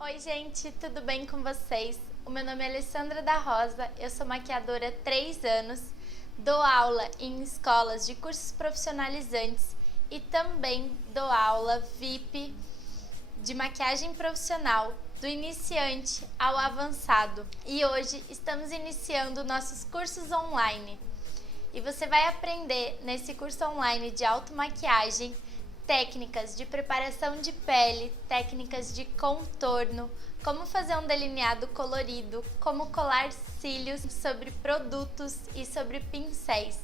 Oi gente, tudo bem com vocês? O meu nome é Alessandra da Rosa, eu sou maquiadora há 3 anos, dou aula em escolas de cursos profissionalizantes e também dou aula VIP de maquiagem profissional, do iniciante ao avançado. E hoje estamos iniciando nossos cursos online. E você vai aprender nesse curso online de automaquiagem técnicas de preparação de pele, técnicas de contorno, como fazer um delineado colorido, como colar cílios, sobre produtos e sobre pincéis.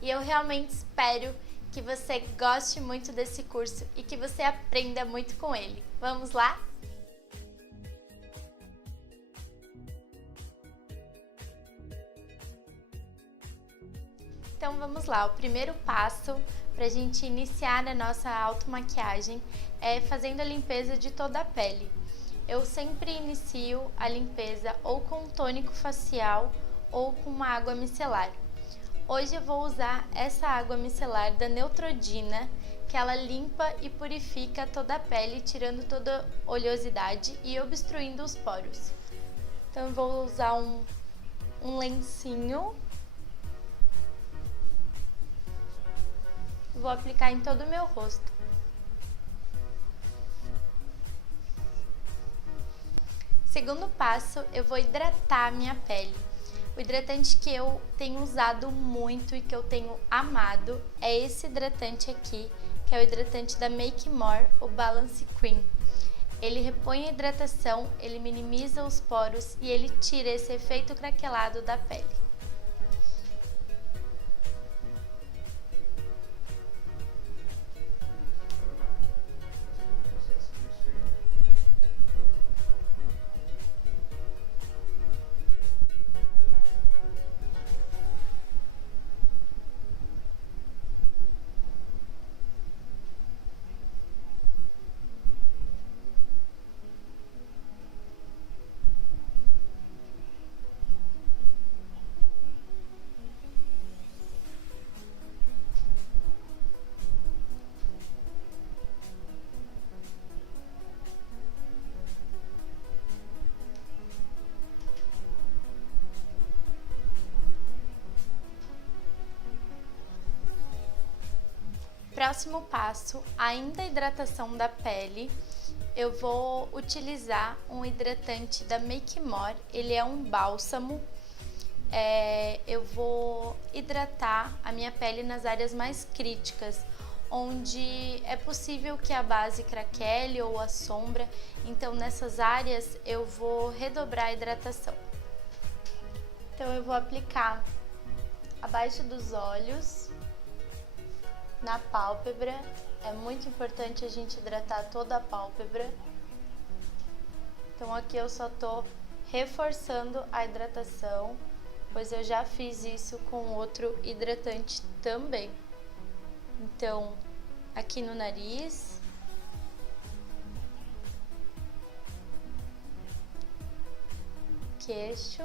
E eu realmente espero que você goste muito desse curso e que você aprenda muito com ele. Vamos lá? Então vamos lá, o primeiro passo para a gente iniciar a nossa automaquiagem é fazendo a limpeza de toda a pele. Eu sempre inicio a limpeza ou com um tônico facial ou com uma água micelar. Hoje eu vou usar essa água micelar da Neutrogena, que ela limpa e purifica toda a pele, tirando toda a oleosidade e obstruindo os poros. Então eu vou usar um lencinho. Vou aplicar em todo o meu rosto. Segundo passo, eu vou hidratar a minha pele. O hidratante que eu tenho usado muito e que eu tenho amado é esse hidratante aqui, que é o hidratante da Make More, o Balance Cream. Ele repõe a hidratação, ele minimiza os poros e ele tira esse efeito craquelado da pele. Próximo passo, ainda a hidratação da pele, eu vou utilizar um hidratante da Make More, ele é um bálsamo. Eu vou hidratar a minha pele nas áreas mais críticas, onde é possível que a base craquele ou a sombra, então nessas áreas eu vou redobrar a hidratação. Então eu vou aplicar abaixo dos olhos, na pálpebra, é muito importante a gente hidratar toda a pálpebra. Então aqui eu só tô reforçando a hidratação, pois eu já fiz isso com outro hidratante também. Então, aqui no nariz, queixo,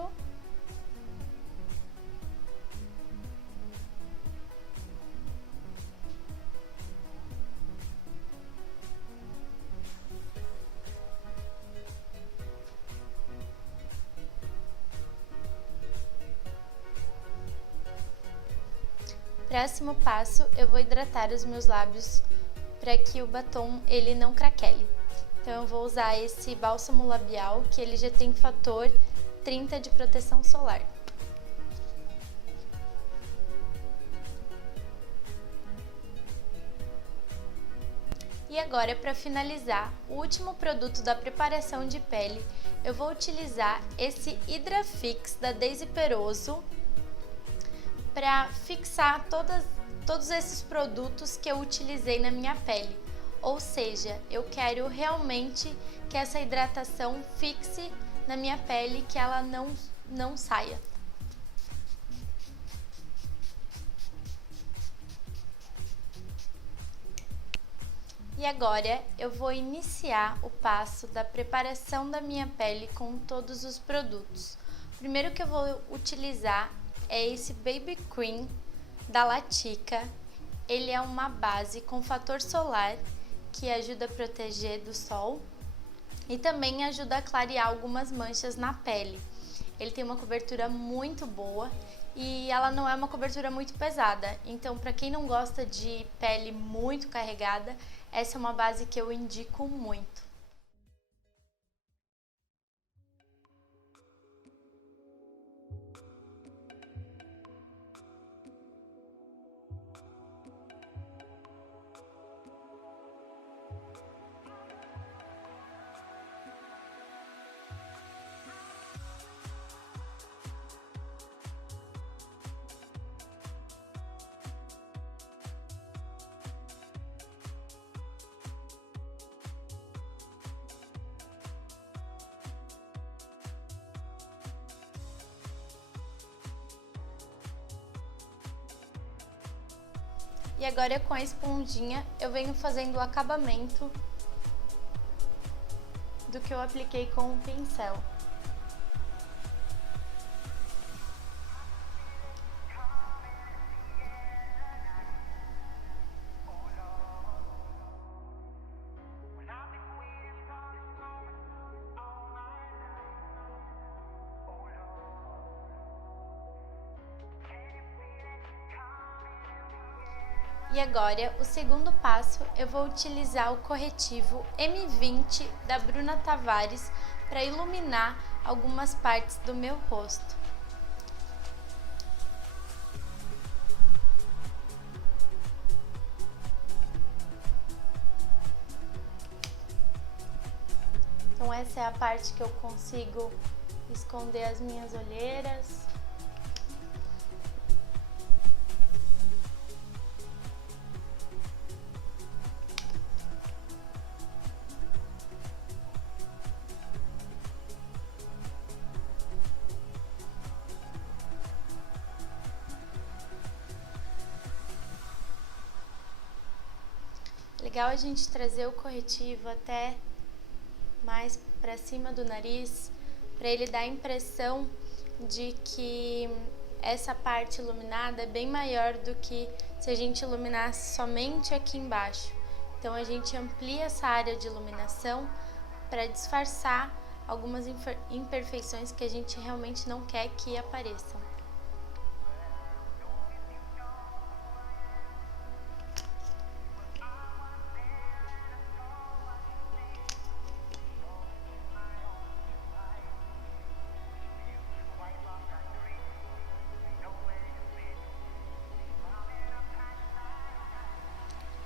próximo passo, eu vou hidratar os meus lábios para que o batom ele não craquele. Então eu vou usar esse bálsamo labial, que ele já tem fator 30 de proteção solar. E agora, para finalizar, o último produto da preparação de pele, eu vou utilizar esse Hidrafix da Daisy Peroso para fixar todos esses produtos que eu utilizei na minha pele. Ou seja, eu quero realmente que essa hidratação fixe na minha pele, que ela não saia. E agora eu vou iniciar o passo da preparação da minha pele com todos os produtos. O primeiro que eu vou utilizar é esse Baby Cream da Latica. Ele é uma base com fator solar que ajuda a proteger do sol e também ajuda a clarear algumas manchas na pele. Ele tem uma cobertura muito boa e ela não é uma cobertura muito pesada, então para quem não gosta de pele muito carregada, essa é uma base que eu indico muito. E agora com a esponjinha eu venho fazendo o acabamento do que eu apliquei com o pincel. E agora, o segundo passo, eu vou utilizar o corretivo M20 da Bruna Tavares para iluminar algumas partes do meu rosto. Então essa é a parte que eu consigo esconder as minhas olheiras. Legal a gente trazer o corretivo até mais para cima do nariz, para ele dar a impressão de que essa parte iluminada é bem maior do que se a gente iluminasse somente aqui embaixo. Então a gente amplia essa área de iluminação para disfarçar algumas imperfeições que a gente realmente não quer que apareçam.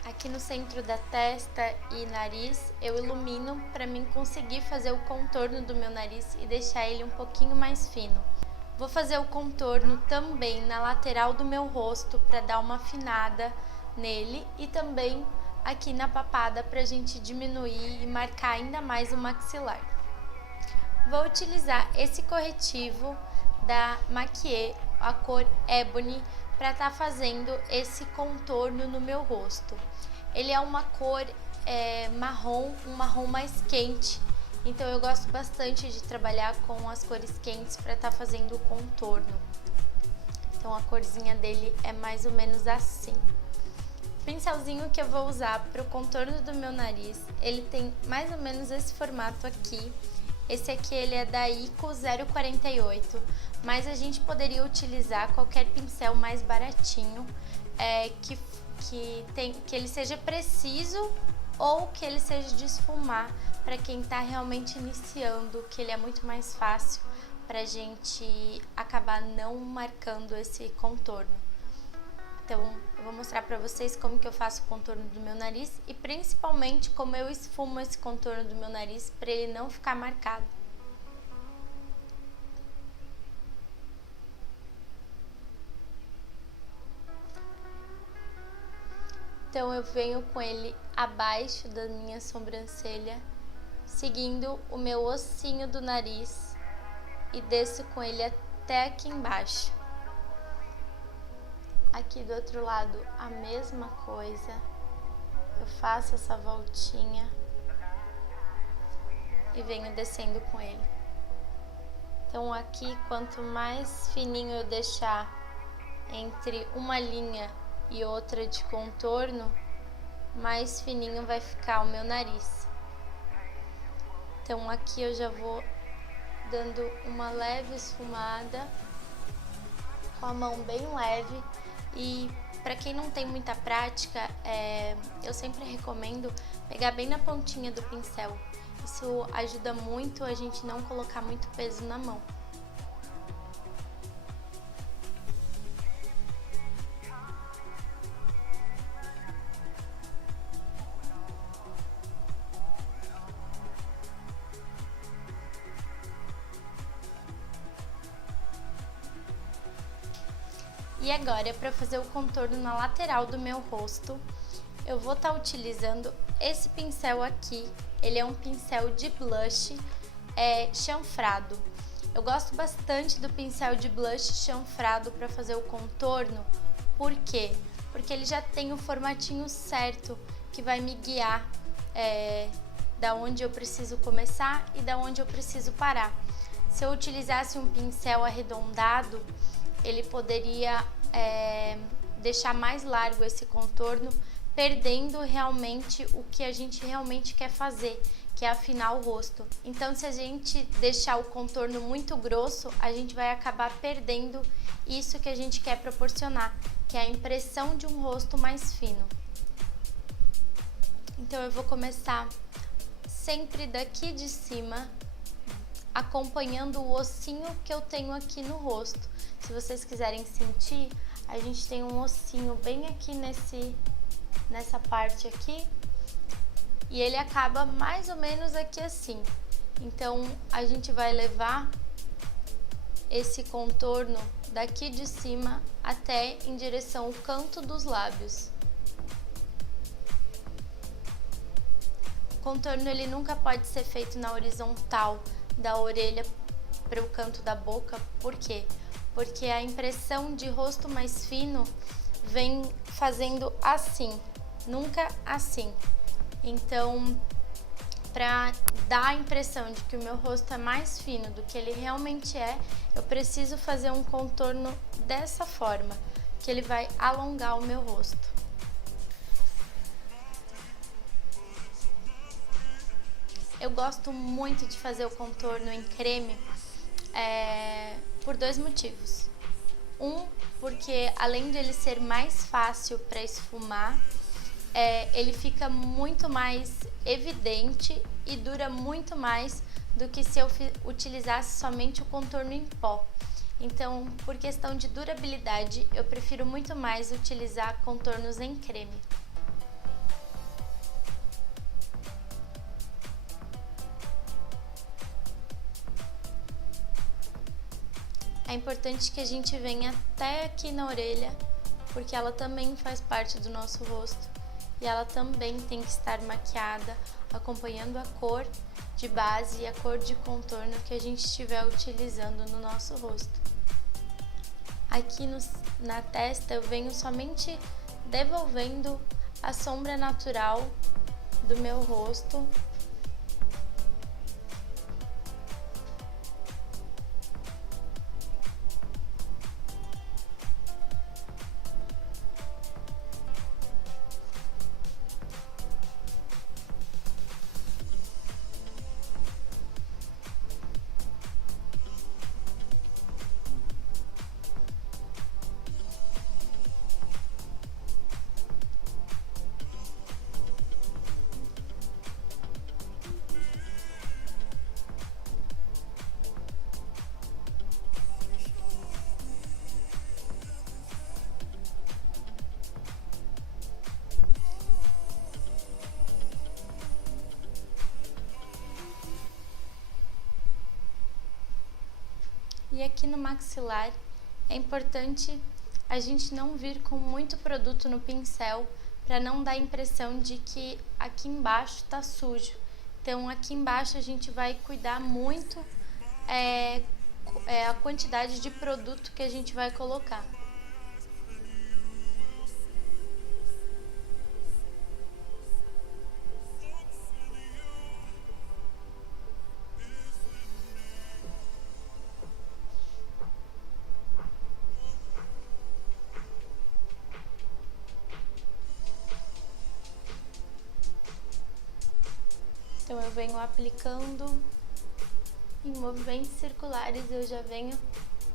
Aqui no centro da testa e nariz, eu ilumino para mim conseguir fazer o contorno do meu nariz e deixar ele um pouquinho mais fino. Vou fazer o contorno também na lateral do meu rosto para dar uma afinada nele e também aqui na papada para a gente diminuir e marcar ainda mais o maxilar. Vou utilizar esse corretivo da Maquier, a cor Ebony, para estar fazendo esse contorno no meu rosto. Ele é uma cor marrom, um marrom mais quente, então eu gosto bastante de trabalhar com as cores quentes para estar fazendo o contorno. Então a corzinha dele é mais ou menos assim. O pincelzinho que eu vou usar para o contorno do meu nariz, ele tem mais ou menos esse formato aqui. Esse aqui ele é da Ico 048, mas a gente poderia utilizar qualquer pincel mais baratinho, que ele seja preciso ou que ele seja de esfumar para quem está realmente iniciando, que ele é muito mais fácil para a gente acabar não marcando esse contorno. Então eu vou mostrar para vocês como que eu faço o contorno do meu nariz e principalmente como eu esfumo esse contorno do meu nariz para ele não ficar marcado. Então eu venho com ele abaixo da minha sobrancelha, seguindo o meu ossinho do nariz e desço com ele até aqui embaixo. Aqui do outro lado a mesma coisa, eu faço essa voltinha e venho descendo com ele. Então aqui, quanto mais fininho eu deixar entre uma linha e outra de contorno, mais fininho vai ficar o meu nariz. Então aqui eu já vou dando uma leve esfumada com a mão bem leve. E para quem não tem muita prática, eu sempre recomendo pegar bem na pontinha do pincel. Isso ajuda muito a gente não colocar muito peso na mão. E agora, para fazer o contorno na lateral do meu rosto, eu vou estar utilizando esse pincel aqui. Ele é um pincel de blush chanfrado. Eu gosto bastante do pincel de blush chanfrado para fazer o contorno. Por quê? Porque ele já tem o formatinho certo que vai me guiar da onde eu preciso começar e da onde eu preciso parar. Se eu utilizasse um pincel arredondado, ele poderia deixar mais largo esse contorno, perdendo realmente o que a gente realmente quer fazer, que é afinar o rosto. Então, se a gente deixar o contorno muito grosso, a gente vai acabar perdendo isso que a gente quer proporcionar, que é a impressão de um rosto mais fino. Então, eu vou começar sempre daqui de cima, acompanhando o ossinho que eu tenho aqui no rosto. Se vocês quiserem sentir, a gente tem um ossinho bem aqui nessa parte aqui, e ele acaba mais ou menos aqui assim. Então, a gente vai levar esse contorno daqui de cima até em direção ao canto dos lábios. O contorno ele nunca pode ser feito na horizontal da orelha para o canto da boca. Por quê? Porque a impressão de rosto mais fino vem fazendo assim, nunca assim. Então, para dar a impressão de que o meu rosto é mais fino do que ele realmente é, eu preciso fazer um contorno dessa forma, que ele vai alongar o meu rosto. Eu gosto muito de fazer o contorno em creme por dois motivos. Um, porque além de ele ser mais fácil para esfumar, ele fica muito mais evidente e dura muito mais do que se eu utilizasse somente o contorno em pó. Então, por questão de durabilidade, eu prefiro muito mais utilizar contornos em creme. É importante que a gente venha até aqui na orelha, porque ela também faz parte do nosso rosto e ela também tem que estar maquiada, acompanhando a cor de base e a cor de contorno que a gente estiver utilizando no nosso rosto. Aqui na testa eu venho somente devolvendo a sombra natural do meu rosto. E aqui no maxilar é importante a gente não vir com muito produto no pincel para não dar a impressão de que aqui embaixo está sujo. Então aqui embaixo a gente vai cuidar muito a quantidade de produto que a gente vai colocar. Então eu venho aplicando em movimentos circulares, eu já venho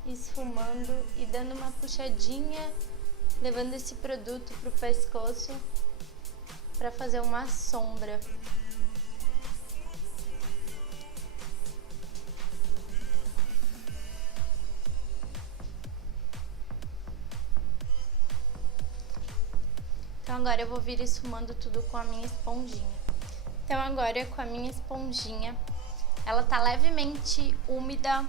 esfumando e dando uma puxadinha, levando esse produto pro pescoço para fazer uma sombra. Então agora eu vou vir esfumando tudo com a minha esponjinha. Então agora com a minha esponjinha, ela tá levemente úmida,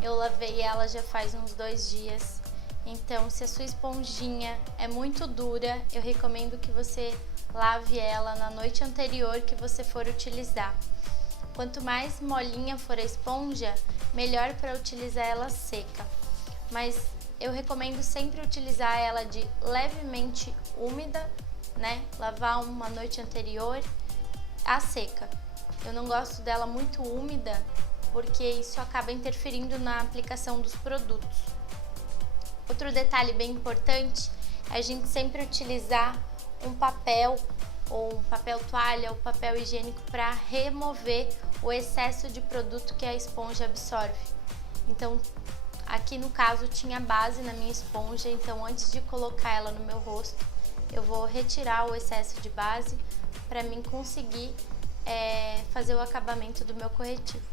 eu lavei ela já faz uns 2 dias. Então se a sua esponjinha é muito dura, eu recomendo que você lave ela na noite anterior que você for utilizar. Quanto mais molinha for a esponja, melhor para utilizar ela seca. Mas eu recomendo sempre utilizar ela de levemente úmida, né? Lavar uma noite anterior a seca. Eu não gosto dela muito úmida, porque isso acaba interferindo na aplicação dos produtos. Outro detalhe bem importante é a gente sempre utilizar um papel ou um papel toalha ou papel higiênico para remover o excesso de produto que a esponja absorve. Então, aqui no caso tinha base na minha esponja, então antes de colocar ela no meu rosto, eu vou retirar o excesso de base para mim conseguir fazer o acabamento do meu corretivo.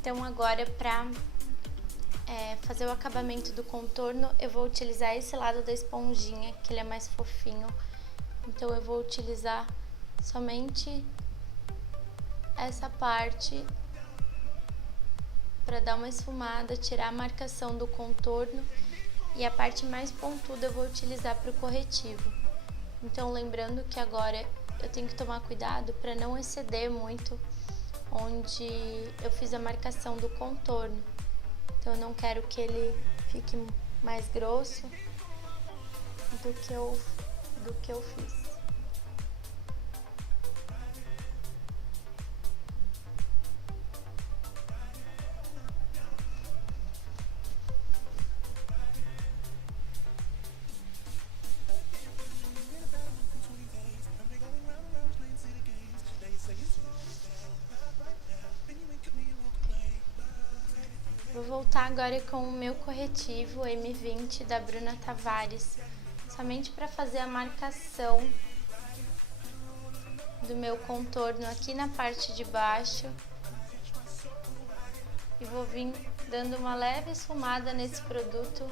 Então agora para fazer o acabamento do contorno, eu vou utilizar esse lado da esponjinha, que ele é mais fofinho. Então eu vou utilizar somente essa parte para dar uma esfumada, tirar a marcação do contorno, e a parte mais pontuda eu vou utilizar para o corretivo. Então lembrando que agora eu tenho que tomar cuidado para não exceder muito onde eu fiz a marcação do contorno. Então eu não quero que ele fique mais grosso do que eu fiz. Vou voltar agora com o meu corretivo M20 da Bruna Tavares, somente para fazer a marcação do meu contorno aqui na parte de baixo. E vou vir dando uma leve esfumada nesse produto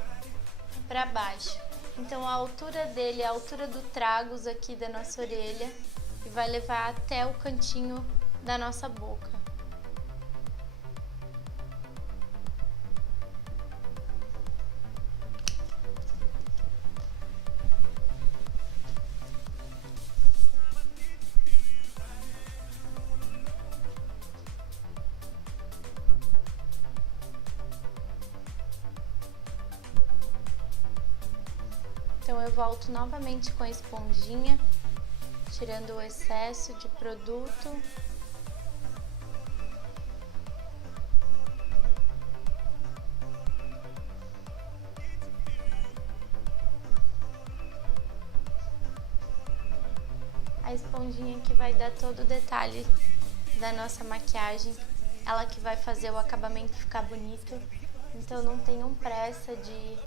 para baixo. Então a altura dele é a altura do tragus aqui da nossa orelha e vai levar até o cantinho da nossa boca. Então eu volto novamente com a esponjinha, tirando o excesso de produto. A esponjinha que vai dar todo o detalhe da nossa maquiagem, ela que vai fazer o acabamento ficar bonito. Então não tenham pressa de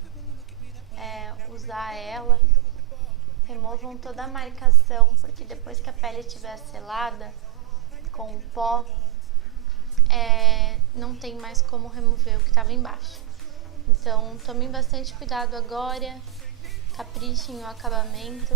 usar ela. Removam toda a marcação, porque depois que a pele estiver selada com o pó, não tem mais como remover o que estava embaixo. Então tomem bastante cuidado agora, caprichem no acabamento.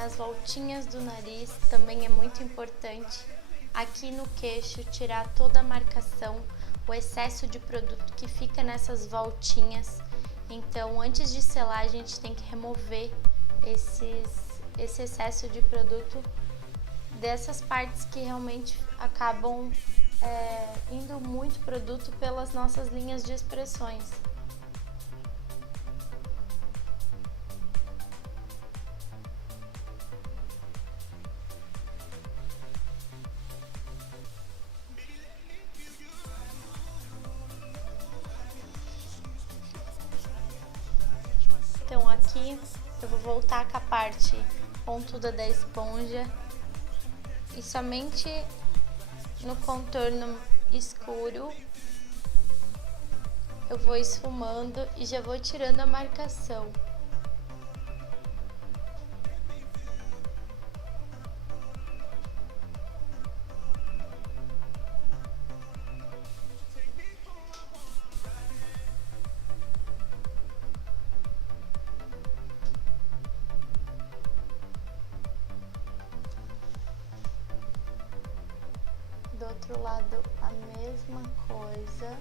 nas voltinhas do nariz também é muito importante. Aqui no queixo, tirar toda a marcação, o excesso de produto que fica nessas voltinhas. Então, antes de selar, a gente tem que remover esse excesso de produto dessas partes que realmente acabam indo muito produto pelas nossas linhas de expressões. Então aqui eu vou voltar com a parte pontuda da esponja e somente no contorno escuro eu vou esfumando e já vou tirando a marcação. Do outro lado a mesma coisa.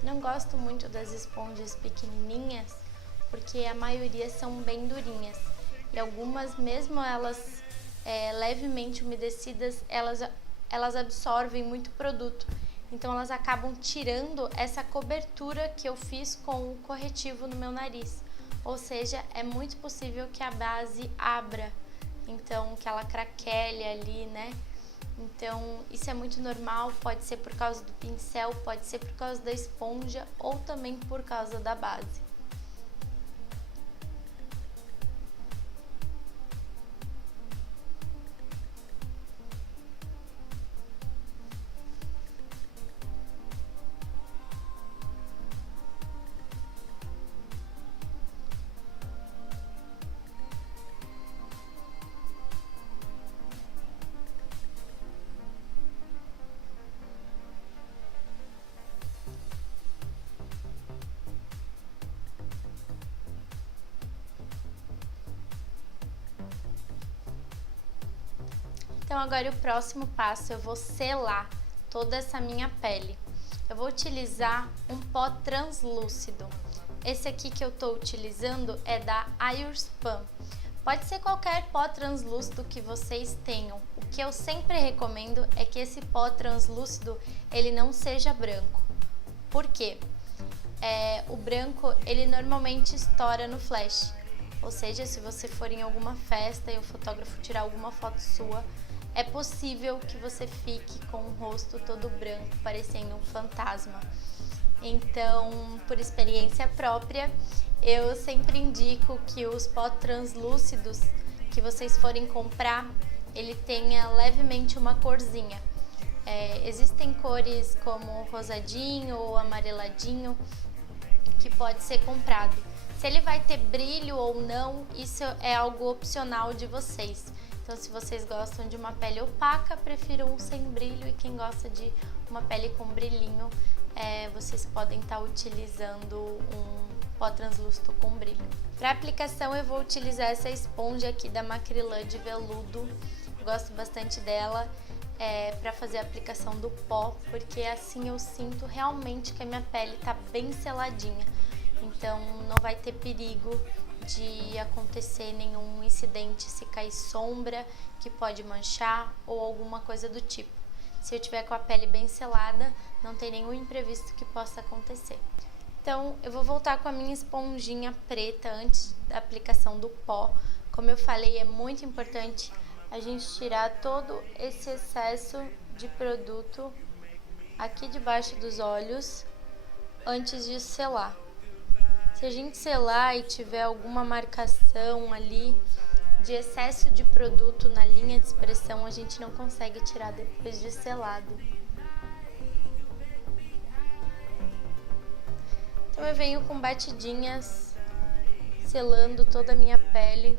Não gosto muito das esponjas pequenininhas, porque a maioria são bem durinhas. E algumas, mesmo elas levemente umedecidas, elas absorvem muito produto. Então elas acabam tirando essa cobertura que eu fiz com o corretivo no meu nariz. Ou seja, é muito possível que a base abra, então que ela craquele ali, né? Então isso é muito normal, pode ser por causa do pincel, pode ser por causa da esponja ou também por causa da base. Então agora o próximo passo, eu vou selar toda essa minha pele. Eu vou utilizar um pó translúcido. Esse aqui que eu estou utilizando é da Ayurspun. Pode ser qualquer pó translúcido que vocês tenham. O que eu sempre recomendo é que esse pó translúcido ele não seja branco. Por quê? O branco ele normalmente estoura no flash. Ou seja, se você for em alguma festa e o fotógrafo tirar alguma foto sua, é possível que você fique com o rosto todo branco, parecendo um fantasma. Então, por experiência própria, eu sempre indico que os pó translúcidos que vocês forem comprar, ele tenha levemente uma corzinha. Existem cores como rosadinho ou amareladinho que pode ser comprado. Se ele vai ter brilho ou não, isso é algo opcional de vocês. Então, se vocês gostam de uma pele opaca, prefiro um sem brilho, e quem gosta de uma pele com brilhinho, vocês podem estar utilizando um pó translúcido com brilho. Para aplicação, eu vou utilizar essa esponja aqui da Macrylan de veludo. Gosto bastante dela para fazer a aplicação do pó, porque assim eu sinto realmente que a minha pele está bem seladinha. Então, não vai ter perigo de acontecer nenhum incidente, se cair sombra que pode manchar ou alguma coisa do tipo. Se eu tiver com a pele bem selada, não tem nenhum imprevisto que possa acontecer. Então, eu vou voltar com a minha esponjinha preta antes da aplicação do pó. Como eu falei, é muito importante a gente tirar todo esse excesso de produto aqui debaixo dos olhos antes de selar. Se a gente selar e tiver alguma marcação ali de excesso de produto na linha de expressão, a gente não consegue tirar depois de selado. Então eu venho com batidinhas, selando toda a minha pele.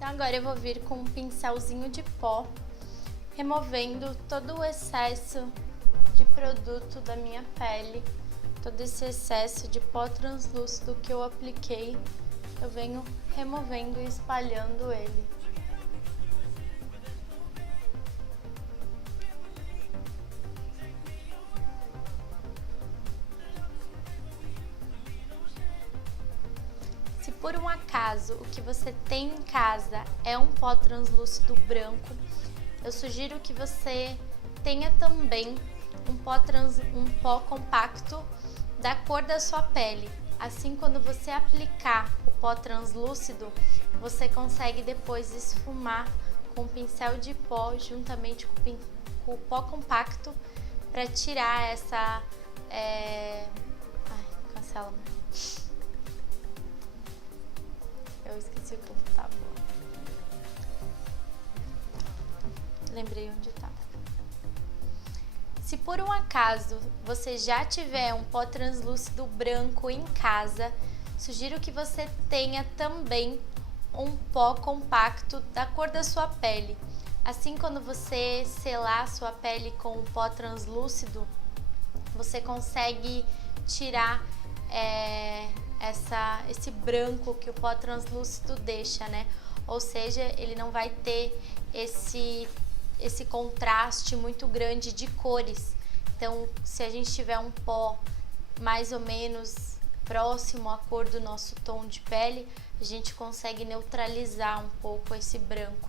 Então agora eu vou vir com um pincelzinho de pó, removendo todo o excesso de produto da minha pele, todo esse excesso de pó translúcido que eu apliquei, eu venho removendo e espalhando ele. Se por um acaso o que você tem em casa é um pó translúcido branco, eu sugiro que você tenha também um pó compacto da cor da sua pele. Assim, quando você aplicar o pó translúcido, você consegue depois esfumar com o pincel de pó juntamente com o pó compacto para tirar essa... cancela. Eu esqueci o computador. Lembrei onde estava. Se por um acaso você já tiver um pó translúcido branco em casa, sugiro que você tenha também um pó compacto da cor da sua pele. Assim, quando você selar a sua pele com o pó translúcido, você consegue tirar esse branco que o pó translúcido deixa, né? Ou seja, ele não vai ter esse contraste muito grande de cores. Então, se a gente tiver um pó mais ou menos próximo à cor do nosso tom de pele, a gente consegue neutralizar um pouco esse branco.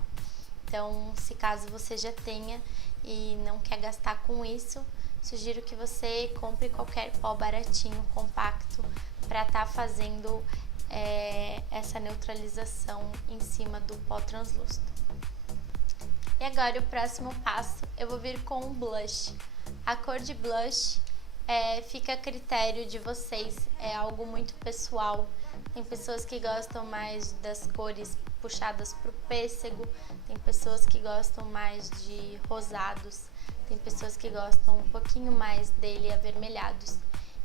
Então, se caso você já tenha e não quer gastar com isso, sugiro que você compre qualquer pó baratinho, compacto, para estar fazendo essa neutralização em cima do pó translúcido. E agora o próximo passo, eu vou vir com um blush. A cor de blush fica a critério de vocês, é algo muito pessoal. Tem pessoas que gostam mais das cores puxadas para o pêssego, tem pessoas que gostam mais de rosados, tem pessoas que gostam um pouquinho mais dele avermelhados.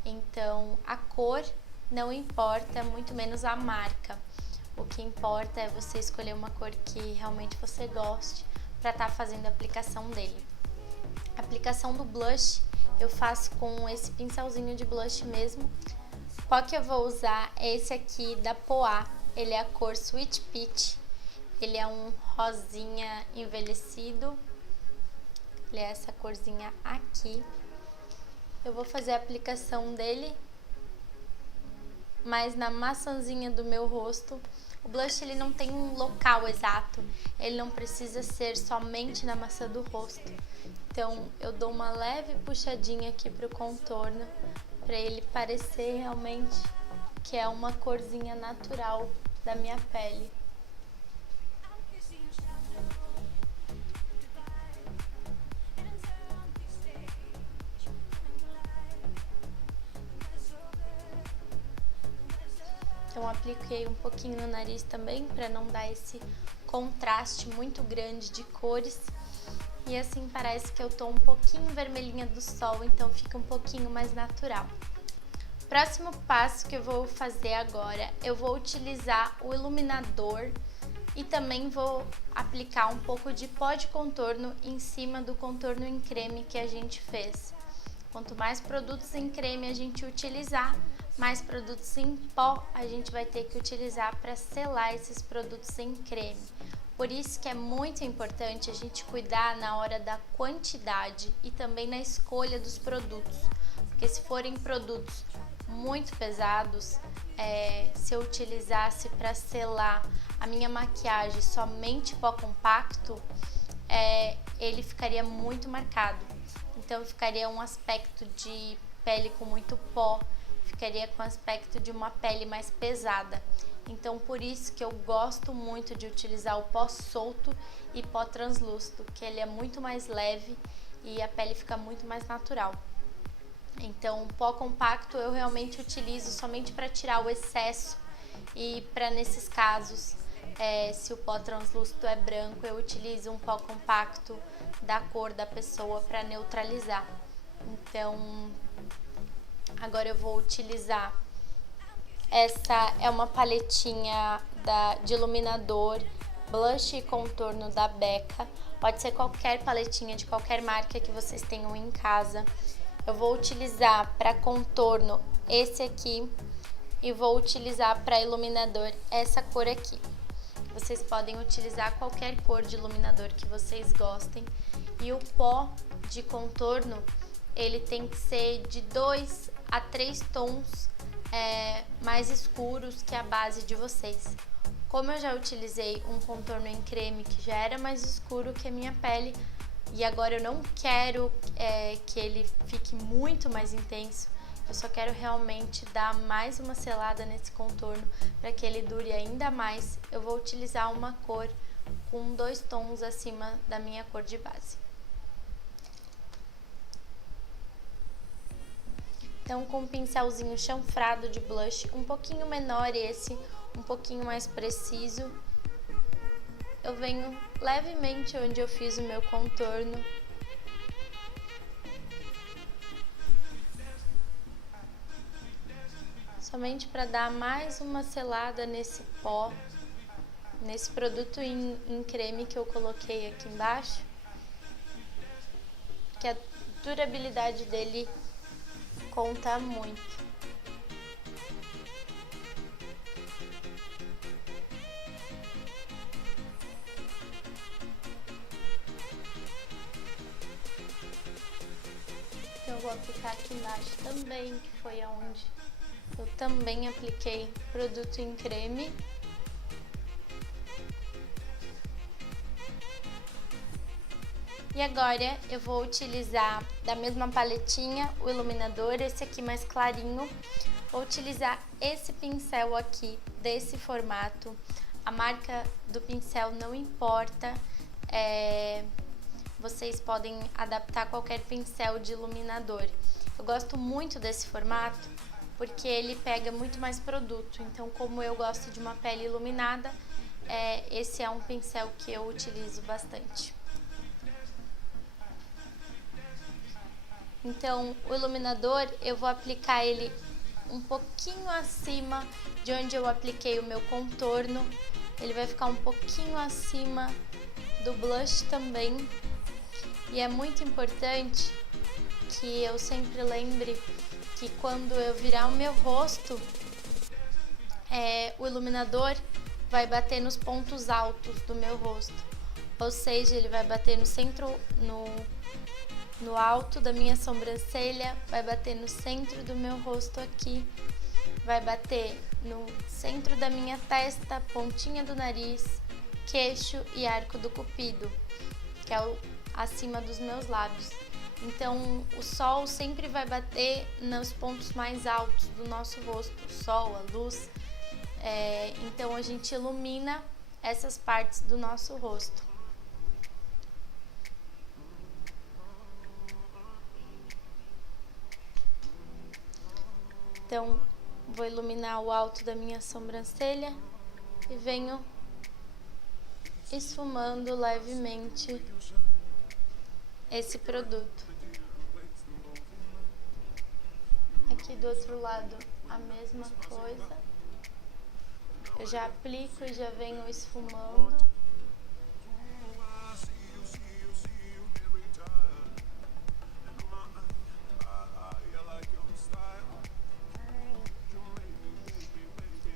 Então, a cor não importa, muito menos a marca. O que importa é você escolher uma cor que realmente você goste para estar fazendo a aplicação dele. A aplicação do blush eu faço com esse pincelzinho de blush mesmo. O pó que eu vou usar é esse aqui da Poá, ele é a cor Sweet Peach, ele é um rosinha envelhecido, ele é essa corzinha aqui. Eu vou fazer a aplicação dele mais na maçãzinha do meu rosto. O blush ele não tem um local exato, ele não precisa ser somente na maçã do rosto. Então eu dou uma leve puxadinha aqui pro contorno, para ele parecer realmente que é uma corzinha natural da minha pele. Então apliquei um pouquinho no nariz também, para não dar esse contraste muito grande de cores. E assim parece que eu tô um pouquinho vermelhinha do sol, então fica um pouquinho mais natural. Próximo passo que eu vou fazer agora, eu vou utilizar o iluminador e também vou aplicar um pouco de pó de contorno em cima do contorno em creme que a gente fez. Quanto mais produtos em creme a gente utilizar, mais produtos em pó a gente vai ter que utilizar para selar esses produtos em creme. Por isso que é muito importante a gente cuidar na hora da quantidade e também na escolha dos produtos. Porque se forem produtos muito pesados, se eu utilizasse para selar a minha maquiagem somente pó compacto, ele ficaria muito marcado. Então ficaria um aspecto de pele com muito pó, ficaria com o aspecto de uma pele mais pesada. Então por isso que eu gosto muito de utilizar o pó solto e pó translúcido, que ele é muito mais leve e a pele fica muito mais natural. Então o pó compacto eu realmente utilizo somente para tirar o excesso e para nesses casos, se o pó translúcido é branco, eu utilizo um pó compacto da cor da pessoa para neutralizar. Então agora eu vou utilizar, essa é uma paletinha de iluminador blush e contorno da Becca. Pode ser qualquer paletinha de qualquer marca que vocês tenham em casa. Eu vou utilizar para contorno esse aqui e vou utilizar para iluminador essa cor aqui. Vocês podem utilizar qualquer cor de iluminador que vocês gostem. E o pó de contorno, ele tem que ser de 2 a 3 tons mais escuros que a base de vocês. Como eu já utilizei um contorno em creme que já era mais escuro que a minha pele, e agora eu não quero que ele fique muito mais intenso, eu só quero realmente dar mais uma selada nesse contorno para que ele dure ainda mais. Eu vou utilizar uma cor com 2 tons acima da minha cor de base. Então, com um pincelzinho chanfrado de blush, um pouquinho menor esse, um pouquinho mais preciso, eu venho levemente onde eu fiz o meu contorno. Somente para dar mais uma selada nesse pó, nesse produto em creme que eu coloquei aqui embaixo, porque a durabilidade dele conta muito. Eu vou aplicar aqui embaixo também, que foi aonde eu também apliquei produto em creme. E agora eu vou utilizar da mesma paletinha o iluminador, esse aqui mais clarinho. Vou utilizar esse pincel aqui, desse formato. A marca do pincel não importa, vocês podem adaptar qualquer pincel de iluminador. Eu gosto muito desse formato porque ele pega muito mais produto, então como eu gosto de uma pele iluminada, esse é um pincel que eu utilizo bastante. Então o iluminador eu vou aplicar ele um pouquinho acima de onde eu apliquei o meu contorno, ele vai ficar um pouquinho acima do blush também, e é muito importante que eu sempre lembre que quando eu virar o meu rosto, o iluminador vai bater nos pontos altos do meu rosto, ou seja, ele vai bater no centro, no alto da minha sobrancelha, vai bater no centro do meu rosto aqui, vai bater no centro da minha testa, pontinha do nariz, queixo e arco do cupido, que é acima dos meus lábios. Então, o sol sempre vai bater nos pontos mais altos do nosso rosto, o sol, a luz. Então, a gente ilumina essas partes do nosso rosto. Então, vou iluminar o alto da minha sobrancelha e venho esfumando levemente esse produto. Aqui do outro lado a mesma coisa, eu já aplico e já venho esfumando.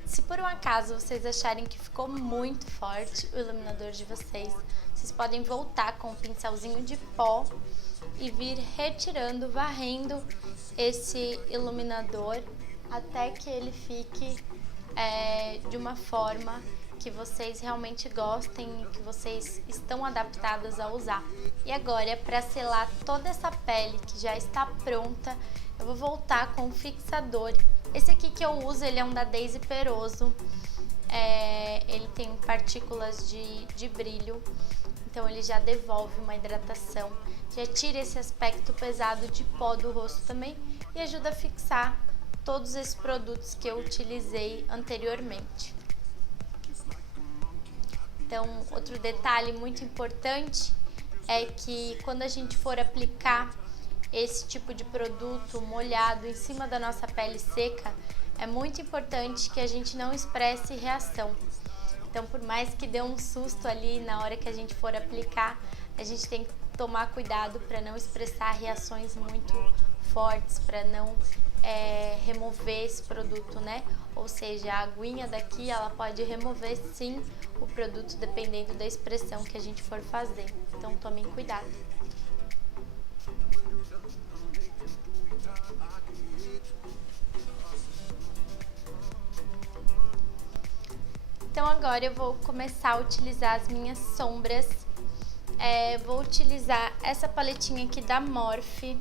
Se por um acaso vocês acharem que ficou muito forte o iluminador de vocês, vocês podem voltar com o pincelzinho de pó e vir retirando, varrendo esse iluminador até que ele fique de uma forma que vocês realmente gostem e que vocês estão adaptadas a usar. E agora, para selar toda essa pele que já está pronta, eu vou voltar com o fixador. Esse aqui que eu uso, ele é um da Daisy Peroso, ele tem partículas de brilho, então ele já devolve uma hidratação, já tira esse aspecto pesado de pó do rosto também e ajuda a fixar todos esses produtos que eu utilizei anteriormente. Então, outro detalhe muito importante é que quando a gente for aplicar esse tipo de produto molhado em cima da nossa pele seca, é muito importante que a gente não expresse reação. Então, por mais que dê um susto ali na hora que a gente for aplicar, a gente tem que tomar cuidado para não expressar reações muito fortes, para não remover esse produto, né? Ou seja, a aguinha daqui, ela pode remover sim o produto dependendo da expressão que a gente for fazer. Então, tomem cuidado. Então agora eu vou começar a utilizar as minhas sombras. Vou utilizar essa paletinha aqui da Morphe.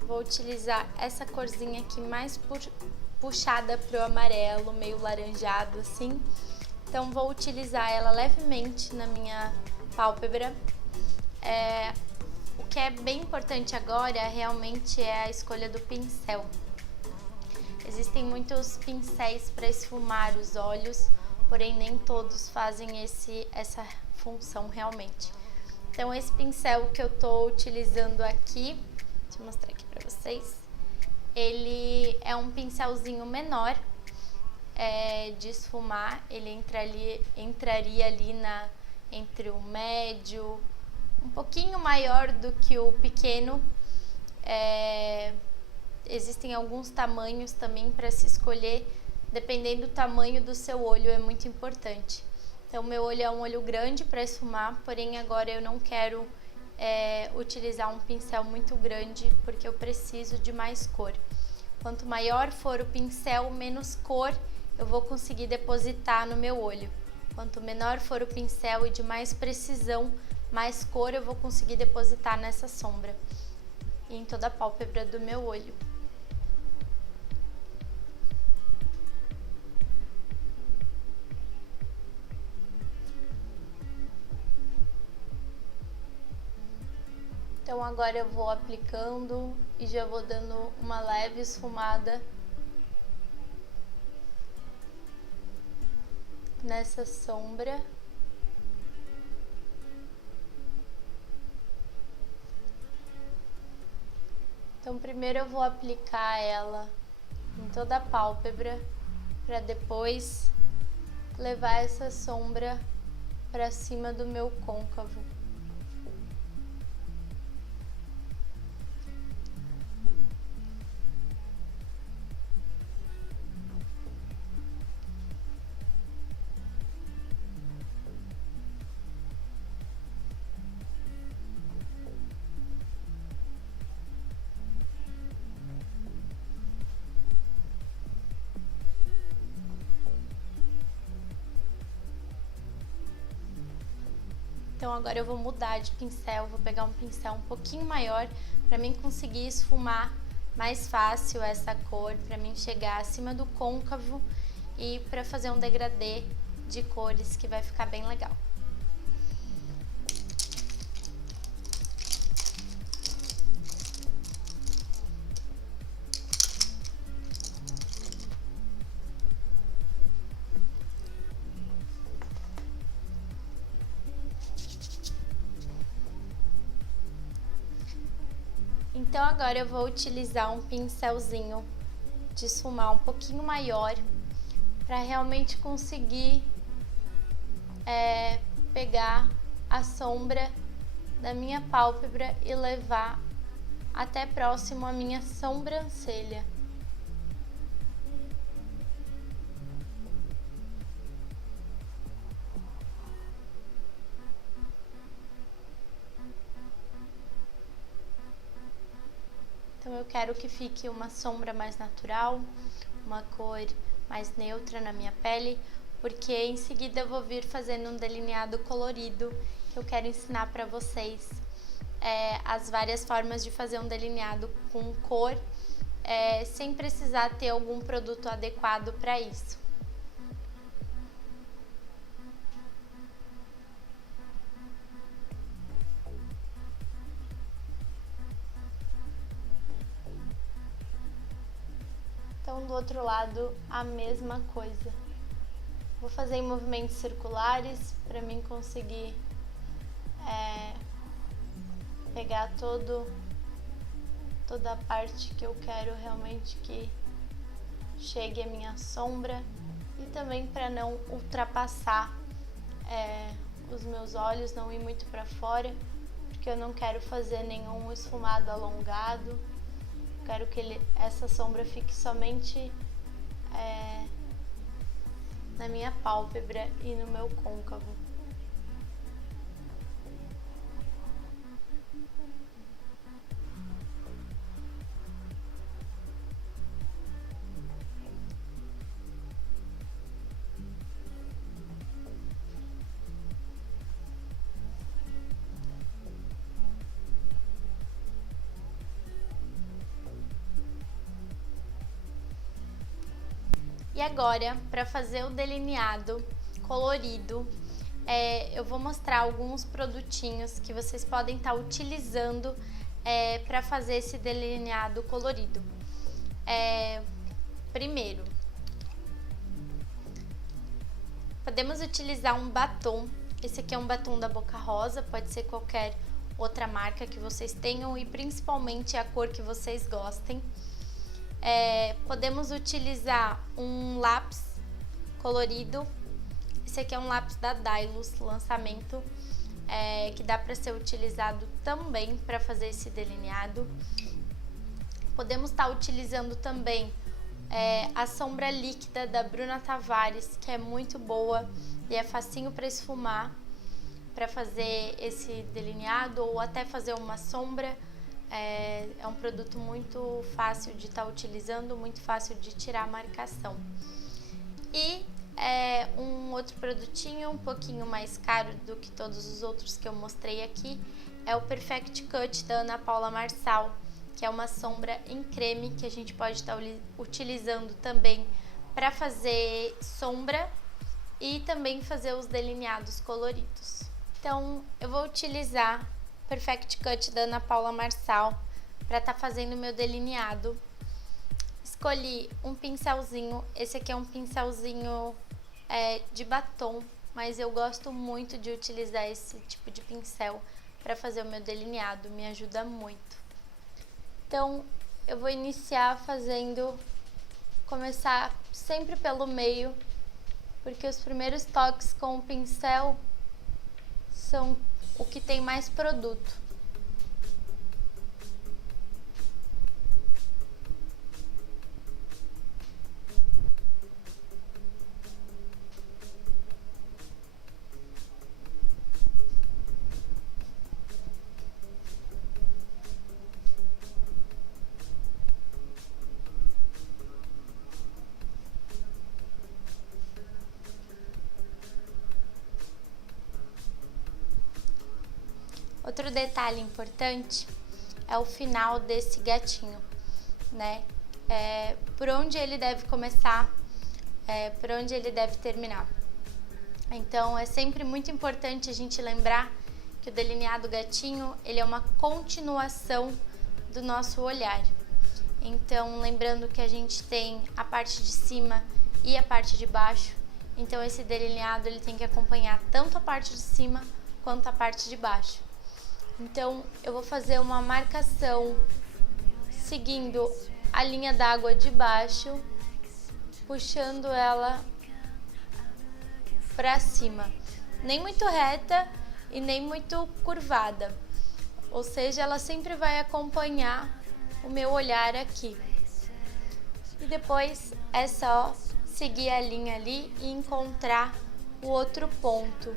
Vou utilizar essa corzinha aqui mais puxada pro amarelo, meio laranjado assim. Então vou utilizar ela levemente na minha pálpebra. O que é bem importante agora realmente é a escolha do pincel. Existem muitos pincéis para esfumar os olhos, porém nem todos fazem essa função realmente. Então esse pincel que eu tô utilizando aqui, deixa eu mostrar aqui para vocês, ele é um pincelzinho menor de esfumar, ele entraria ali entre o médio, um pouquinho maior do que o pequeno. Existem alguns tamanhos também para se escolher, dependendo do tamanho do seu olho, é muito importante. Então, meu olho é um olho grande para esfumar, porém agora eu não quero utilizar um pincel muito grande, porque eu preciso de mais cor. Quanto maior for o pincel, menos cor eu vou conseguir depositar no meu olho. Quanto menor for o pincel e de mais precisão, mais cor eu vou conseguir depositar nessa sombra e em toda a pálpebra do meu olho. Então agora eu vou aplicando e já vou dando uma leve esfumada nessa sombra. Então primeiro eu vou aplicar ela em toda a pálpebra para depois levar essa sombra para cima do meu côncavo. Então agora eu vou mudar de pincel, vou pegar um pincel um pouquinho maior para mim conseguir esfumar mais fácil essa cor, para mim chegar acima do côncavo e para fazer um degradê de cores que vai ficar bem legal. Então agora eu vou utilizar um pincelzinho de esfumar um pouquinho maior para realmente conseguir pegar a sombra da minha pálpebra e levar até próximo à minha sobrancelha. Então eu quero que fique uma sombra mais natural, uma cor mais neutra na minha pele, porque em seguida eu vou vir fazendo um delineado colorido que eu quero ensinar para vocês as várias formas de fazer um delineado com cor, sem precisar ter algum produto adequado para isso. Então, do outro lado, a mesma coisa. Vou fazer em movimentos circulares para mim conseguir pegar toda a parte que eu quero realmente que chegue a minha sombra e também para não ultrapassar os meus olhos, não ir muito para fora, porque eu não quero fazer nenhum esfumado alongado. Quero que essa sombra fique somente na minha pálpebra e no meu côncavo. E agora, para fazer o delineado colorido, eu vou mostrar alguns produtinhos que vocês podem estar utilizando para fazer esse delineado colorido. Primeiro, podemos utilizar um batom. Esse aqui é um batom da Boca Rosa, pode ser qualquer outra marca que vocês tenham e principalmente a cor que vocês gostem. Podemos utilizar um lápis colorido. Esse aqui é um lápis da Dailus, lançamento, que dá para ser utilizado também para fazer esse delineado. Podemos estar utilizando também a sombra líquida da Bruna Tavares, que é muito boa e é facinho para esfumar, para fazer esse delineado ou até fazer uma sombra. É um produto muito fácil de estar utilizando, muito fácil de tirar a marcação. E um outro produtinho um pouquinho mais caro do que todos os outros que eu mostrei aqui é o Perfect Cut da Ana Paula Marçal, que é uma sombra em creme que a gente pode estar utilizando também para fazer sombra e também fazer os delineados coloridos. Então eu vou utilizar Perfect Cut da Ana Paula Marçal para estar fazendo o meu delineado. Escolhi um pincelzinho, esse aqui é um pincelzinho de batom, mas eu gosto muito de utilizar esse tipo de pincel para fazer o meu delineado, me ajuda muito. Então eu vou iniciar começar sempre pelo meio, porque os primeiros toques com o pincel são o que tem mais produto. Outro detalhe importante é o final desse gatinho, né? Por onde ele deve começar, por onde ele deve terminar. Então é sempre muito importante a gente lembrar que o delineado gatinho, ele é uma continuação do nosso olhar. Então lembrando que a gente tem a parte de cima e a parte de baixo, então esse delineado ele tem que acompanhar tanto a parte de cima quanto a parte de baixo. Então eu vou fazer uma marcação seguindo a linha d'água de baixo, puxando ela para cima, nem muito reta e nem muito curvada, ou seja, ela sempre vai acompanhar o meu olhar aqui. E depois é só seguir a linha ali e encontrar o outro ponto.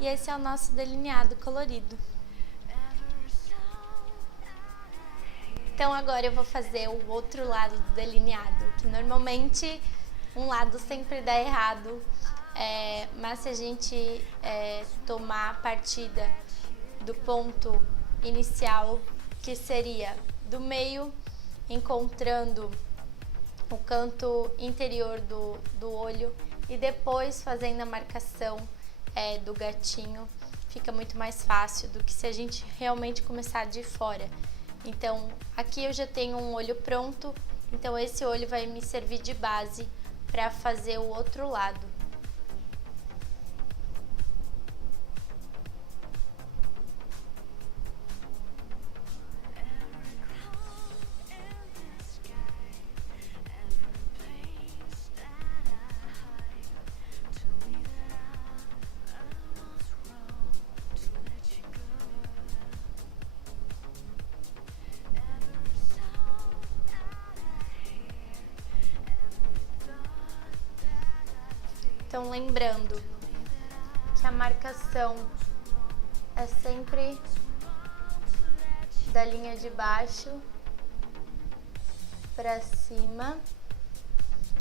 E esse é o nosso delineado colorido. Então agora eu vou fazer o outro lado do delineado, que normalmente um lado sempre dá errado, mas se a gente tomar a partida do ponto inicial, que seria do meio, encontrando o canto interior do olho e depois fazendo a marcação do gatinho, fica muito mais fácil do que se a gente realmente começar de fora. Então aqui eu já tenho um olho pronto, Então esse olho vai me servir de base para fazer o outro lado. Então, lembrando que a marcação é sempre da linha de baixo para cima,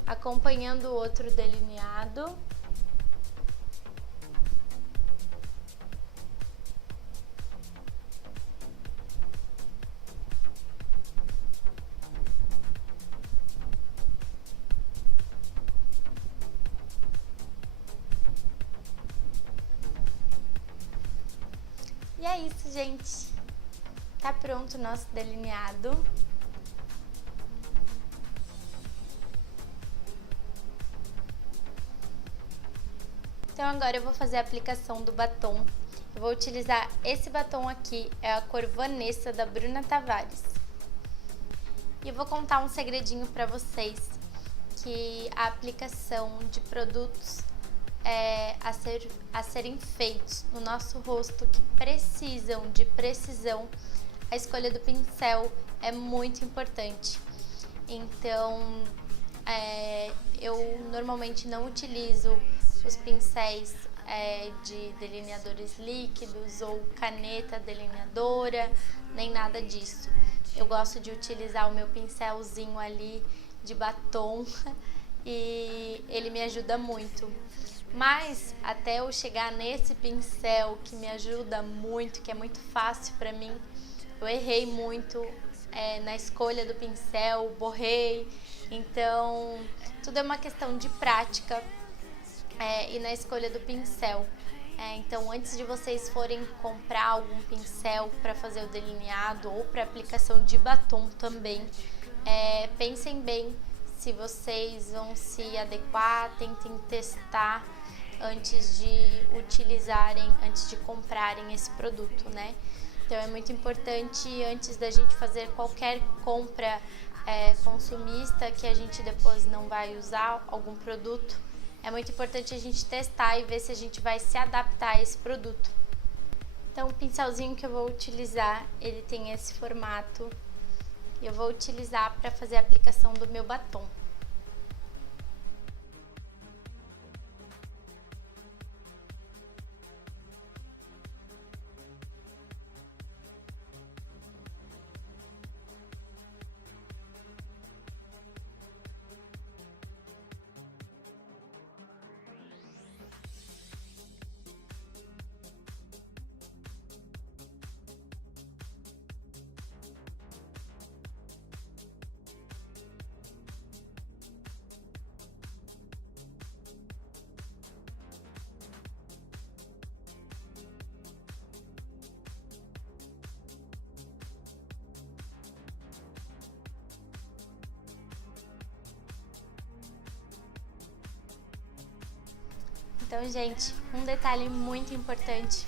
acompanhando o outro delineado. E é isso, gente. Tá pronto o nosso delineado. Então agora eu vou fazer a aplicação do batom. Eu vou utilizar esse batom aqui, é a cor Vanessa da Bruna Tavares. E eu vou contar um segredinho pra vocês, que a aplicação de produtos a serem feitos no nosso rosto que precisam de precisão, a escolha do pincel é muito importante. Então, eu normalmente não utilizo os pincéis de delineadores líquidos ou caneta delineadora, nem nada disso. Eu gosto de utilizar o meu pincelzinho ali de batom e ele me ajuda muito. Mas até eu chegar nesse pincel que me ajuda muito, que é muito fácil pra mim, eu errei muito na escolha do pincel, borrei. Então, tudo é uma questão de prática e na escolha do pincel. Então, antes de vocês forem comprar algum pincel para fazer o delineado ou para aplicação de batom também, pensem bem se vocês vão se adequar, tentem testar antes de utilizarem, antes de comprarem esse produto, né? Então é muito importante, antes da gente fazer qualquer compra consumista, que a gente depois não vai usar algum produto, é muito importante a gente testar e ver se a gente vai se adaptar a esse produto. Então o pincelzinho que eu vou utilizar, ele tem esse formato, e eu vou utilizar para fazer a aplicação do meu batom. Então, gente, um detalhe muito importante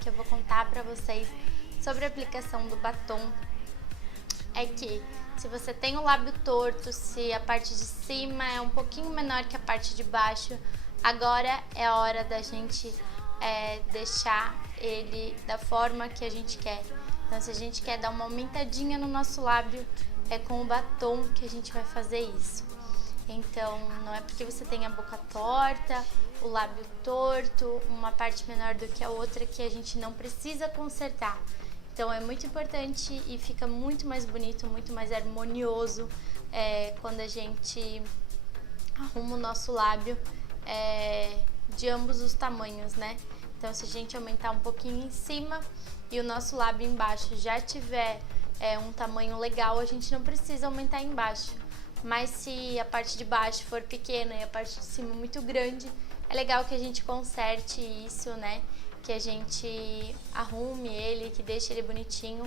que eu vou contar pra vocês sobre a aplicação do batom é que se você tem o lábio torto, se a parte de cima é um pouquinho menor que a parte de baixo, agora é a hora da gente deixar ele da forma que a gente quer. Então, se a gente quer dar uma aumentadinha no nosso lábio, é com o batom que a gente vai fazer isso. Então, não é porque você tem a boca torta, o lábio torto, uma parte menor do que a outra, que a gente não precisa consertar. Então, é muito importante e fica muito mais bonito, muito mais harmonioso quando a gente arruma o nosso lábio de ambos os tamanhos, né? Então, se a gente aumentar um pouquinho em cima e o nosso lábio embaixo já tiver um tamanho legal, a gente não precisa aumentar embaixo. Mas se a parte de baixo for pequena e a parte de cima muito grande, é legal que a gente conserte isso, né? Que a gente arrume ele, que deixe ele bonitinho,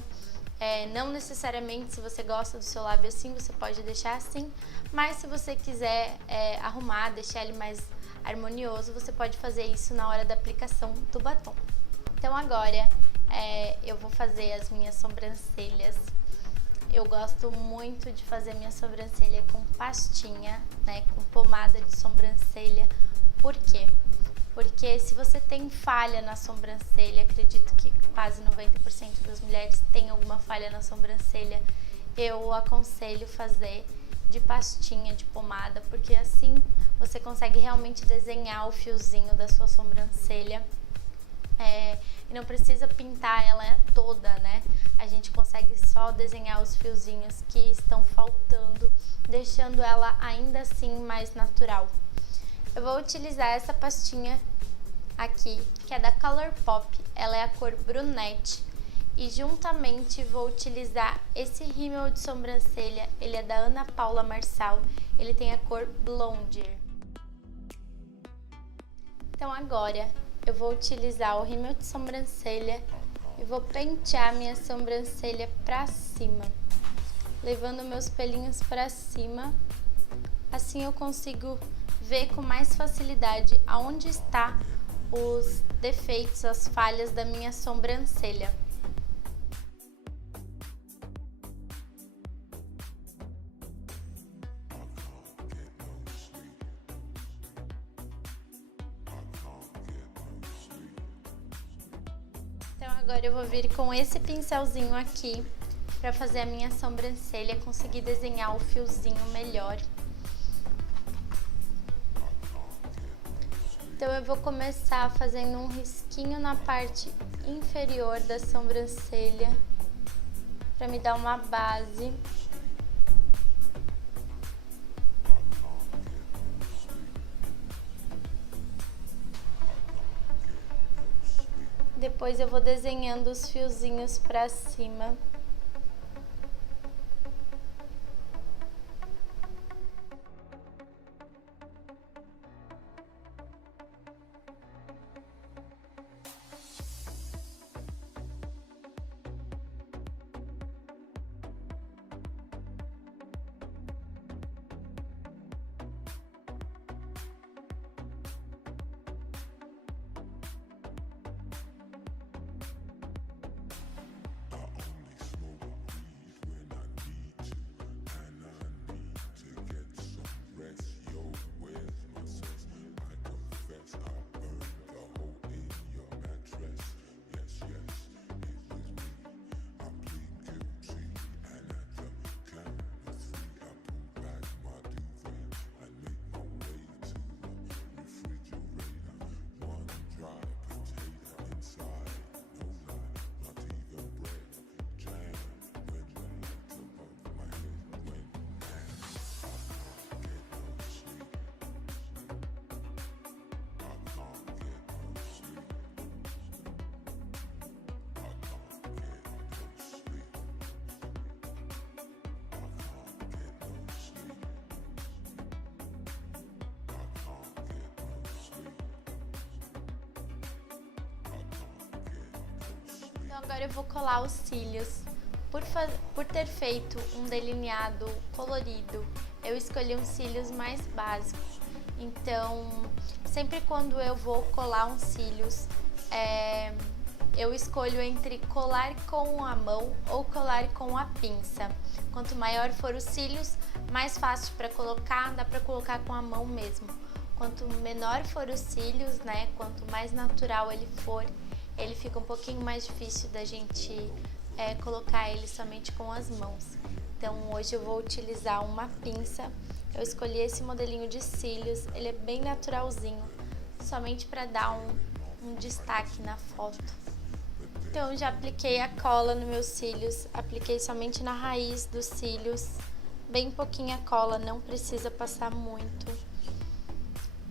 Não necessariamente se você gosta do seu lábio assim, você pode deixar assim, mas se você quiser arrumar, deixar ele mais harmonioso, você pode fazer isso na hora da aplicação do batom. Então agora eu vou fazer as minhas sobrancelhas. Eu gosto muito de fazer minha sobrancelha com pastinha, né, com pomada de sobrancelha. Por quê? Porque se você tem falha na sobrancelha, acredito que quase 90% das mulheres têm alguma falha na sobrancelha, eu aconselho fazer de pastinha, de pomada, porque assim você consegue realmente desenhar o fiozinho da sua sobrancelha. E não precisa pintar ela toda, né? A gente consegue só desenhar os fiozinhos que estão faltando, deixando ela ainda assim mais natural. Eu vou utilizar essa pastinha aqui, que é da Colourpop, ela é a cor brunette. E juntamente vou utilizar esse rímel de sobrancelha, ele é da Ana Paula Marçal, ele tem a cor Blondier. Então agora eu vou utilizar o rímel de sobrancelha e vou pentear minha sobrancelha pra cima, levando meus pelinhos pra cima. Assim eu consigo ver com mais facilidade aonde está os defeitos, as falhas da minha sobrancelha. Então agora eu vou vir com esse pincelzinho aqui para fazer a minha sobrancelha, conseguir desenhar o fiozinho melhor. Então eu vou começar fazendo um risquinho na parte inferior da sobrancelha para me dar uma base. Depois eu vou desenhando os fiozinhos para cima. Então agora eu vou colar os cílios. Por ter feito um delineado colorido, eu escolhi uns cílios mais básicos. Então, sempre quando eu vou colar uns cílios, eu escolho entre colar com a mão ou colar com a pinça. Quanto maior for os cílios, mais fácil para colocar, dá para colocar com a mão mesmo. Quanto menor for os cílios, né, quanto mais natural ele for, ele fica um pouquinho mais difícil da gente colocar ele somente com as mãos. Então hoje eu vou utilizar uma pinça. Eu escolhi esse modelinho de cílios, ele é bem naturalzinho, somente para dar um destaque na foto. Então já apliquei a cola nos meus cílios, apliquei somente na raiz dos cílios, bem pouquinha cola, não precisa passar muito.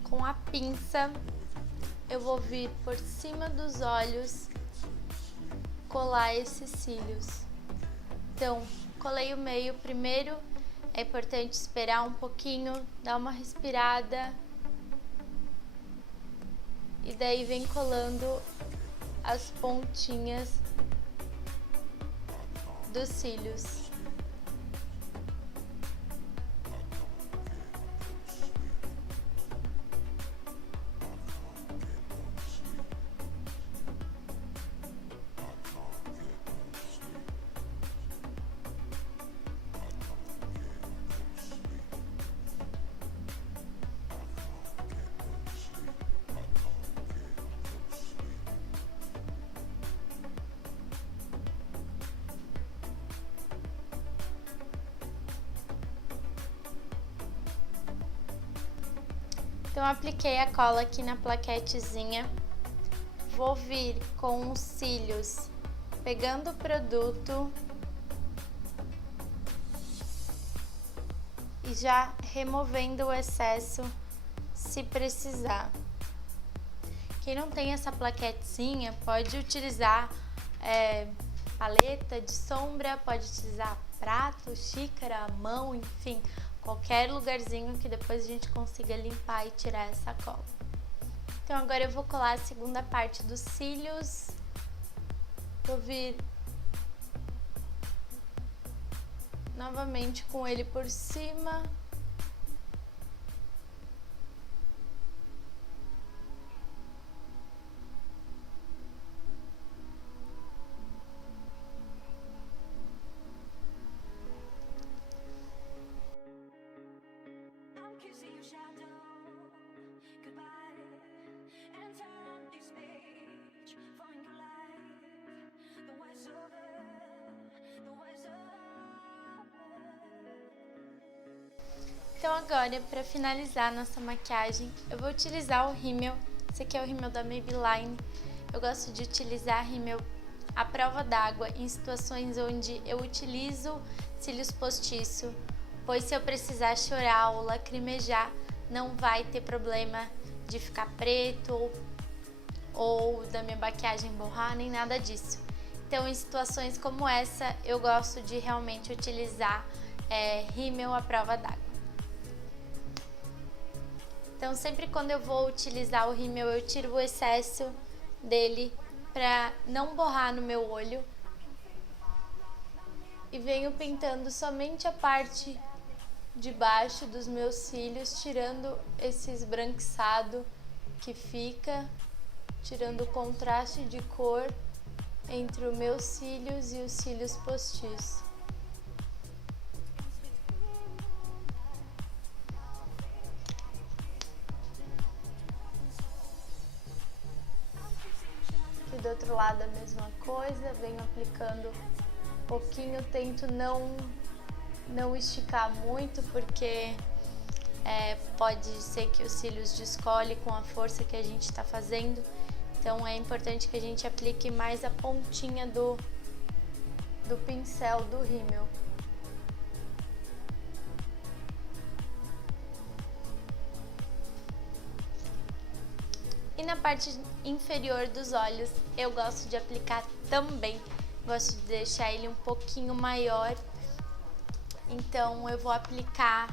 Com a pinça eu vou vir por cima dos olhos colar esses cílios. Então, colei o meio primeiro, é importante esperar um pouquinho, dar uma respirada e daí vem colando as pontinhas dos cílios. Então, apliquei a cola aqui na plaquetezinha. Vou vir com os cílios pegando o produto e já removendo o excesso se precisar. Quem não tem essa plaquetezinha pode utilizar paleta de sombra, pode utilizar prato, xícara, mão, enfim, qualquer lugarzinho que depois a gente consiga limpar e tirar essa cola. Então agora eu vou colar a segunda parte dos cílios. Vou vir novamente com ele por cima. Então agora, para finalizar nossa maquiagem, eu vou utilizar o rímel. Esse aqui é o rímel da Maybelline. Eu gosto de utilizar rímel à prova d'água em situações onde eu utilizo cílios postiço, pois se eu precisar chorar ou lacrimejar, não vai ter problema de ficar preto ou da minha maquiagem borrar, nem nada disso. Então, em situações como essa, eu gosto de realmente utilizar rímel à prova d'água. Então, sempre quando eu vou utilizar o rímel, eu tiro o excesso dele para não borrar no meu olho. E venho pintando somente a parte de baixo dos meus cílios, tirando esse esbranquiçado que fica, tirando o contraste de cor entre os meus cílios e os cílios postiços. Aqui do outro lado a mesma coisa, venho aplicando um pouquinho, tento não esticar muito, porque pode ser que os cílios descolhem com a força que a gente está fazendo. Então é importante que a gente aplique mais a pontinha do pincel do rímel. E na parte inferior dos olhos eu gosto de aplicar também. Gosto de deixar ele um pouquinho maior. Então eu vou aplicar,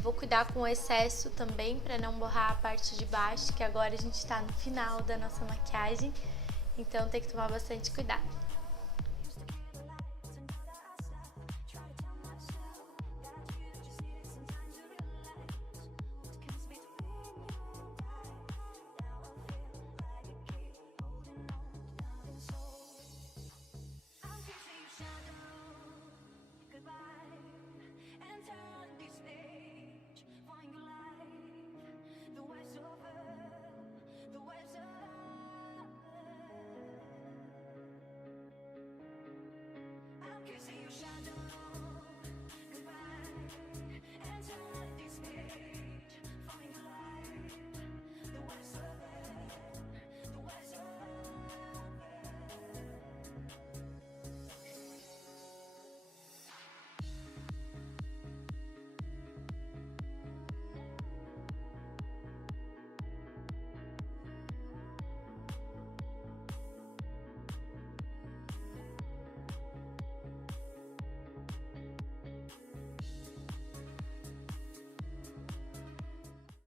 vou cuidar com o excesso também para não borrar a parte de baixo, que agora a gente está no final da nossa maquiagem. Então tem que tomar bastante cuidado.